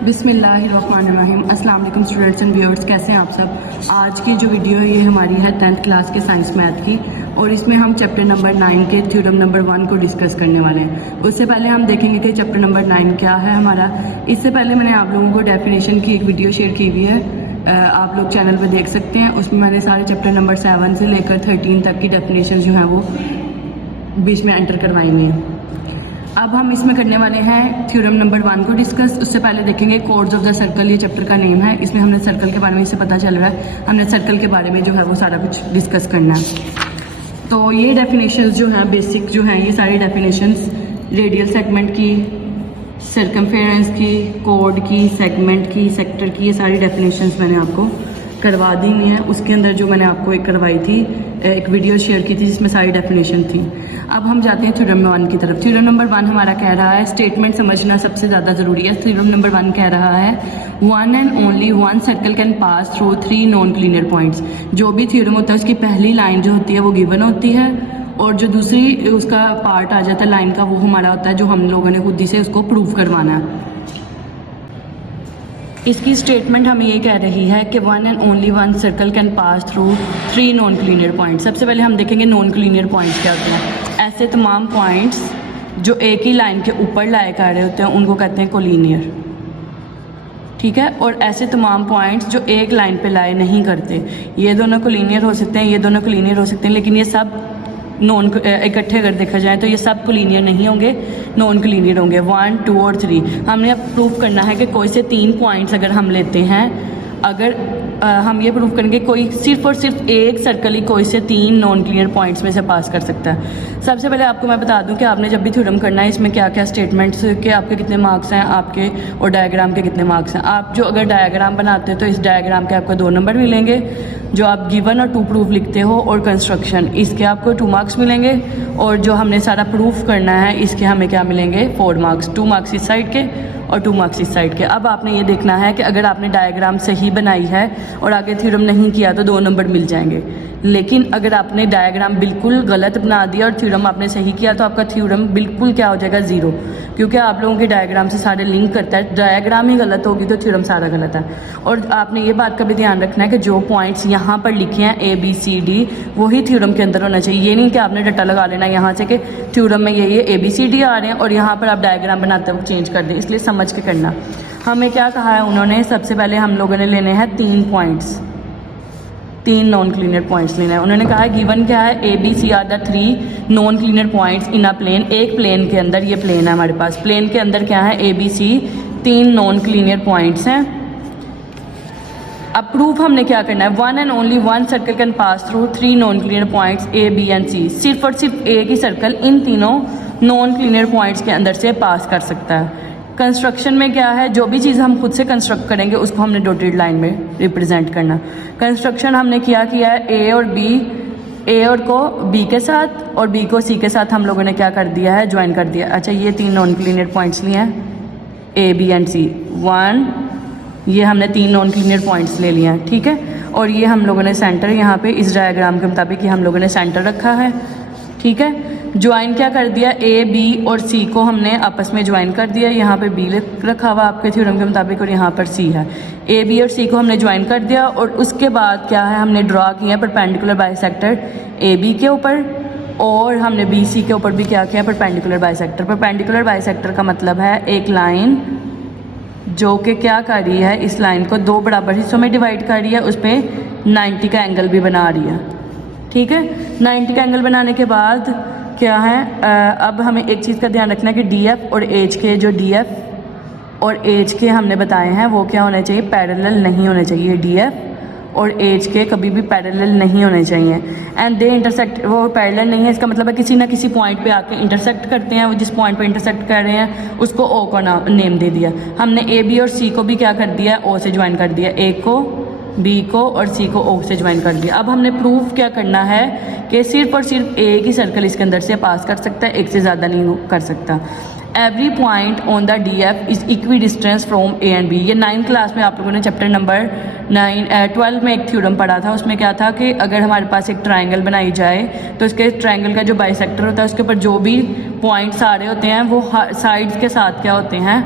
बिस्मिल्लाहिर्रहमानिर्रहीम। अस्सलाम वालेकुम स्टूडेंट्स एंड व्यूअर्स, कैसे हैं आप सब। आज की जो वीडियो है ये हमारी है 10th क्लास के साइंस मैथ की, और इसमें हम चैप्टर नंबर 9 के थ्योरम नंबर 1 को डिस्कस करने वाले हैं। उससे पहले हम देखेंगे कि चैप्टर नंबर 9 क्या है हमारा। इससे पहले मैंने आप लोगों को डेफिनेशन की एक वीडियो शेयर की हुई है, आप लोग चैनल पर देख सकते हैं। उसमें मैंने सारे चैप्टर नंबर 7 से लेकर 13 तक की डेफिनेशन जो हैं वो बीच में एंटर करवाई हुई हैं। अब हम इसमें करने वाले हैं थ्योरम नंबर 1 को डिस्कस। उससे पहले देखेंगे कोड्स ऑफ द सर्कल, ये चैप्टर का नेम है। इसमें हमने सर्कल के बारे में इससे पता चल रहा है, हमने सर्कल के बारे में जो है वो सारा कुछ डिस्कस करना है। तो ये डेफिनेशंस जो हैं बेसिक जो हैं, ये सारी डेफिनेशंस रेडियल सेगमेंट की, सर्कमफेरेंस की, कोड की, सेगमेंट की, सेक्टर की, ये सारी डेफिनेशंस मैंने आपको करवा दी हुई हैं। उसके अंदर जो मैंने आपको एक करवाई थी, एक वीडियो शेयर की थी जिसमें सारी डेफिनेशन थी। अब हम जाते हैं थ्योरम 1 की तरफ। थ्योरम नंबर 1 हमारा कह रहा है, स्टेटमेंट समझना सबसे ज़्यादा ज़रूरी है। थ्योरम नंबर 1 कह रहा है, one and only one circle can pass through 3 non collinear points. जो भी थ्योरम होता है उसकी पहली लाइन जो होती है वो गिवन होती है, और जो दूसरी उसका पार्ट आ जाता है लाइन का, वो हमारा होता है जो हम लोगों ने खुद ही से उसको प्रूव करवाना है। इसकी स्टेटमेंट हमें ये कह रही है कि one and only one circle can pass through 3 non collinear points. सबसे पहले हम देखेंगे नॉन क्लीनियर पॉइंट्स क्या होते हैं। ऐसे तमाम पॉइंट्स जो एक ही लाइन के ऊपर लाए कर रहे होते हैं उनको कहते हैं कोलिनियर, ठीक है। और ऐसे तमाम पॉइंट्स जो एक लाइन पे लाए नहीं करते, ये दोनों कोलिनियर हो सकते हैं, ये दोनों कोलिनियर हो सकते हैं, लेकिन ये सब नॉन इकट्ठे अगर देखा जाए तो ये सब कोलिनियर नहीं होंगे, नॉन कोलिनियर होंगे। 1, 2 और 3 हमने अब प्रूव करना है कि कोई से 3 पॉइंट्स अगर हम लेते हैं, अगर हम ये प्रूव करेंगे कोई सिर्फ और सिर्फ एक सर्कल ही कोई से 3 नॉन क्लियर पॉइंट्स में से पास कर सकता है। सबसे पहले आपको मैं बता दूं कि आपने जब भी थ्योरम करना है इसमें क्या क्या स्टेटमेंट्स के आपके कितने मार्क्स हैं आपके, और डायग्राम के कितने मार्क्स हैं। आप जो अगर डायग्राम बनाते हो तो इस डायग्राम के आपको 2 नंबर मिलेंगे, जो आप गिवन और टू प्रूफ लिखते हो, और कंस्ट्रक्शन इसके आपको 2 मार्क्स मिलेंगे, और जो हमने सारा प्रूफ करना है इसके हमें क्या मिलेंगे 4 मार्क्स। 2 मार्क्स इस साइड के और 2 मार्क्स इस साइड के। अब आपने ये देखना है कि अगर आपने डायग्राम सही बनाई है और आगे थ्योरम नहीं किया तो 2 नंबर मिल जाएंगे, लेकिन अगर आपने डायग्राम बिल्कुल गलत बना दिया और थ्योरम आपने सही किया तो आपका थ्योरम बिल्कुल क्या हो जाएगा 0, क्योंकि आप लोगों के डायग्राम से सारे लिंक करता है। डायग्राम ही गलत होगी तो थ्योरम सारा गलत है। और आपने ये बात का भी ध्यान रखना है कि जो पॉइंट्स यहाँ पर लिखे हैं ABCD वही थ्योरम के अंदर होना चाहिए। ये नहीं कि आपने डटा लगा लेना यहाँ से कि थ्योरम में ये ABCD आ रहे हैं और यहाँ पर आप डायग्राम बनाते वक्त चेंज कर दें, इसलिए समझ के करना। हमें क्या कहा है उन्होंने, सबसे पहले हम लोगों ने लेने हैं 3 पॉइंट्स, 3 नॉन क्लीनियर पॉइंट्स लेना है। उन्होंने कहा है गिवन क्या है, ABC are the 3 non collinear points in a plane. एक प्लेन के अंदर, ये प्लेन है हमारे पास, प्लेन के अंदर क्या है ABC 3 नॉन क्लीनियर पॉइंट्स हैं। अब प्रूफ हमने क्या करना है, one and only one circle can pass through 3 non collinear points A, B and C। सिर्फ और सिर्फ एक ही सर्कल इन तीनों नॉन क्लीनियर पॉइंट्स के अंदर से पास कर सकता है। कंस्ट्रक्शन में क्या है, जो भी चीज़ हम खुद से कंस्ट्रक्ट करेंगे उसको हमने डॉटेड लाइन में रिप्रेजेंट करना। कंस्ट्रक्शन हमने किया है A और B, A और को B के साथ और B को C के साथ हम लोगों ने क्या कर दिया है, ज्वाइन कर दिया। अच्छा, ये 3 नॉन क्लीनियर पॉइंट्स लिए हैं A, B एंड C। 1, ये हमने 3 नॉन क्लीनियर पॉइंट्स ले लिए हैं, ठीक है। और ये हम लोगों ने सेंटर यहाँ पे इस डायग्राम के मुताबिक हम लोगों ने सेंटर रखा है, ठीक है। ज्वाइन क्या कर दिया, A, B और C को हमने आपस में ज्वाइन कर दिया। यहाँ पे B रखा हुआ आपके थ्योरम के मुताबिक और यहाँ पर C है। A, B और C को हमने ज्वाइन कर दिया, और उसके बाद क्या है, हमने ड्रॉ किया परपेंडिकुलर बाइसेक्टर AB के ऊपर, और हमने BC के ऊपर भी क्या किया, परपेंडिकुलर बाइसेक्टर। परपेंडिकुलर बाइसेक्टर का मतलब है एक लाइन जो कि क्या कर रही है, इस लाइन को 2 बराबर हिस्सों में डिवाइड कर रही है, उस पर 90 का एंगल भी बना रही है, ठीक है। 90 का एंगल बनाने के बाद क्या है, अब हमें एक चीज़ का ध्यान रखना है कि DF और HK, जो DF और HK हमने बताए हैं वो क्या होने चाहिए, पैरेलल नहीं होने चाहिए। DF और HK कभी भी पैरेलल नहीं होने चाहिए। एंड दे इंटरसेक्ट, वो पैरेलल नहीं है, इसका मतलब है किसी ना किसी पॉइंट पे आके इंटरसेक्ट करते हैं। वो जिस पॉइंट पे इंटरसेक्ट कर रहे हैं उसको O का नेम दे दिया। हमने A, B और C को भी क्या कर दिया, O से ज्वाइन कर दिया। A को, B को और C को O से ज्वाइन कर दिया। अब हमने प्रूफ क्या करना है कि सिर्फ और सिर्फ एक ही सर्कल इसके अंदर से पास कर सकता है, एक से ज़्यादा नहीं कर सकता। Every point on the DF is equi distance from A and B। ये 9th क्लास में आप लोगों ने चैप्टर नंबर 12 में एक थ्योरम पढ़ा था। उसमें क्या था कि अगर हमारे पास एक ट्राइंगल बनाई जाए तो इसके ट्राइंगल का जो बाइसेक्टर होता है उसके ऊपर जो भी पॉइंट्स आ रहे होते हैं वो साइड्स के साथ क्या होते हैं,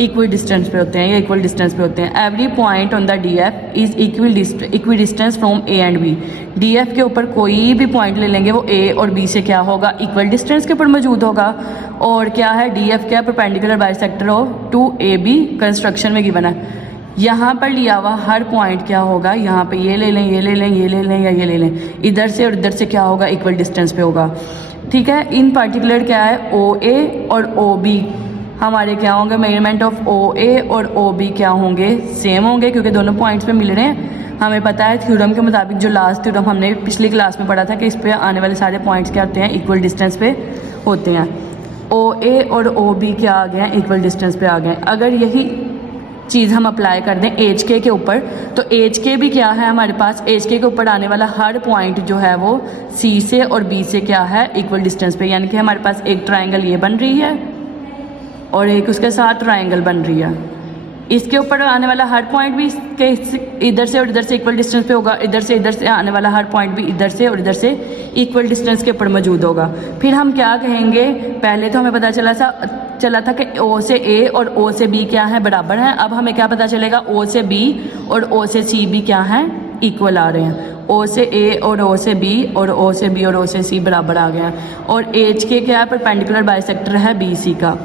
इक्वल डिस्टेंस पे होते हैं या इक्वल डिस्टेंस पे होते हैं। Every point on the D F is equal distance from A and B. D F के ऊपर कोई भी पॉइंट ले लेंगे वो ए और बी से क्या होगा, इक्वल डिस्टेंस के ऊपर मौजूद होगा। और क्या है, डी एफ क्या, परपेंडिकुलर बाइसेक्टर हो टू ए बी, कंस्ट्रक्शन में गिवन है। यहाँ पर लिया हुआ हर पॉइंट क्या होगा, यहाँ पे ये ले लें, ये ले लें, ये ले लें या ये ले लें, इधर से और इधर से क्या होगा, इक्वल डिस्टेंस पे होगा। ठीक है, इन पार्टिकुलर क्या है, ओ ए और ओ बी हमारे क्या होंगे, मेजरमेंट ऑफ ओ ए और ओ बी क्या होंगे, सेम होंगे, क्योंकि दोनों पॉइंट्स पे मिल रहे हैं। हमें पता है थ्योरम के मुताबिक, जो लास्ट थ्योरम हमने पिछली क्लास में पढ़ा था कि इस पे आने वाले सारे पॉइंट्स क्या होते हैं, इक्वल डिस्टेंस पे होते हैं। ओ ए और ओ बी क्या आ गए हैं, इक्वल डिस्टेंस पे आ गए। अगर यही चीज़ हम अप्लाई कर दें एच के ऊपर, तो एच के भी क्या है हमारे पास, एच के ऊपर आने वाला हर पॉइंट जो है वो सी से और बी से क्या है, इक्वल डिस्टेंस पे। यानी कि हमारे पास एक ट्रायंगल ये बन रही है और एक उसके साथ ट्रायंगल बन रही है। इसके ऊपर आने वाला हर पॉइंट भी इधर से और इधर से इक्वल डिस्टेंस पे होगा, इधर से आने वाला हर पॉइंट भी इधर से और इधर से इक्वल डिस्टेंस के ऊपर मौजूद होगा। फिर हम क्या कहेंगे, पहले तो हमें पता चला था कि ओ से ए और ओ से बी क्या है, बराबर हैं। अब हमें क्या पता चलेगा, ओ से बी और ओ से सी भी क्या हैं, इक्वल आ रहे हैं। ओ से ए और ओ से बी और ओ से बी और ओ से सी बराबर आ गए हैं। और एच के क्या है, परपेंडिकुलर बाइसेक्टर है बी सी का।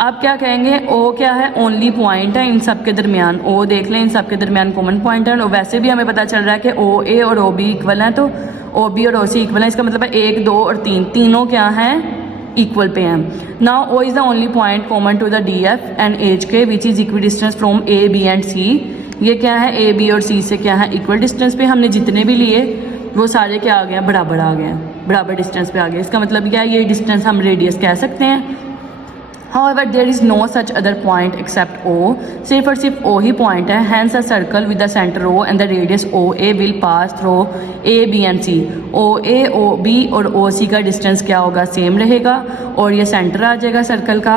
अब क्या कहेंगे, ओ क्या है, ओनली पॉइंट है इन सब के दरमियान। ओ देख लें, इन सब के दरमियान कॉमन पॉइंट है। और वैसे भी हमें पता चल रहा है कि ओ ए और ओ बी इक्वल हैं, तो ओ बी और ओ सी इक्वल है। इसका मतलब है 1, 2 और 3 तीनों क्या हैं, इक्वल पे हैं। Now O is the only point common to the D F and H K which is equal distance from A B and C. ये क्या है, ए बी और सी से क्या है, इक्वल डिस्टेंस पे। हमने जितने भी लिए वो सारे क्या आ गए हैं, बराबर आ गए हैं, बराबर डिस्टेंस पे आ गए। इसका मतलब क्या है, ये डिस्टेंस हम रेडियस कह सकते हैं। However, there is no such other point except O. सिर्फ और सिर्फ O ही पॉइंट है। Hence a circle with the center O and the radius OA will pass through A, B and C. OA, OB और OC का distance क्या होगा, same रहेगा और ये सेंटर आ जाएगा सर्कल का।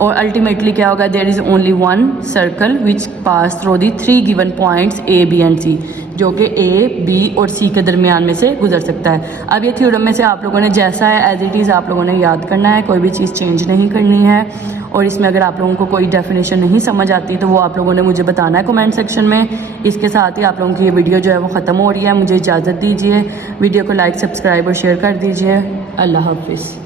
और अल्टीमेटली क्या होगा, there is only one circle which pass through the 3 given points A, B and C, जो कि A, B और C के दरमियान में से गुजर सकता है। अब ये थ्योरम में से आप लोगों ने जैसा है एज इट इज़ आप लोगों ने याद करना है, कोई भी चीज़ चेंज नहीं करनी है। और इसमें अगर आप लोगों को कोई डेफिनेशन नहीं समझ आती तो वो आप लोगों ने मुझे बताना है कमेंट सेक्शन में। इसके साथ ही आप लोगों की ये वीडियो जो है वो ख़त्म हो रही है। मुझे इजाज़त दीजिए, वीडियो को लाइक, सब्सक्राइब और शेयर कर दीजिए। अल्लाह हाफिज़।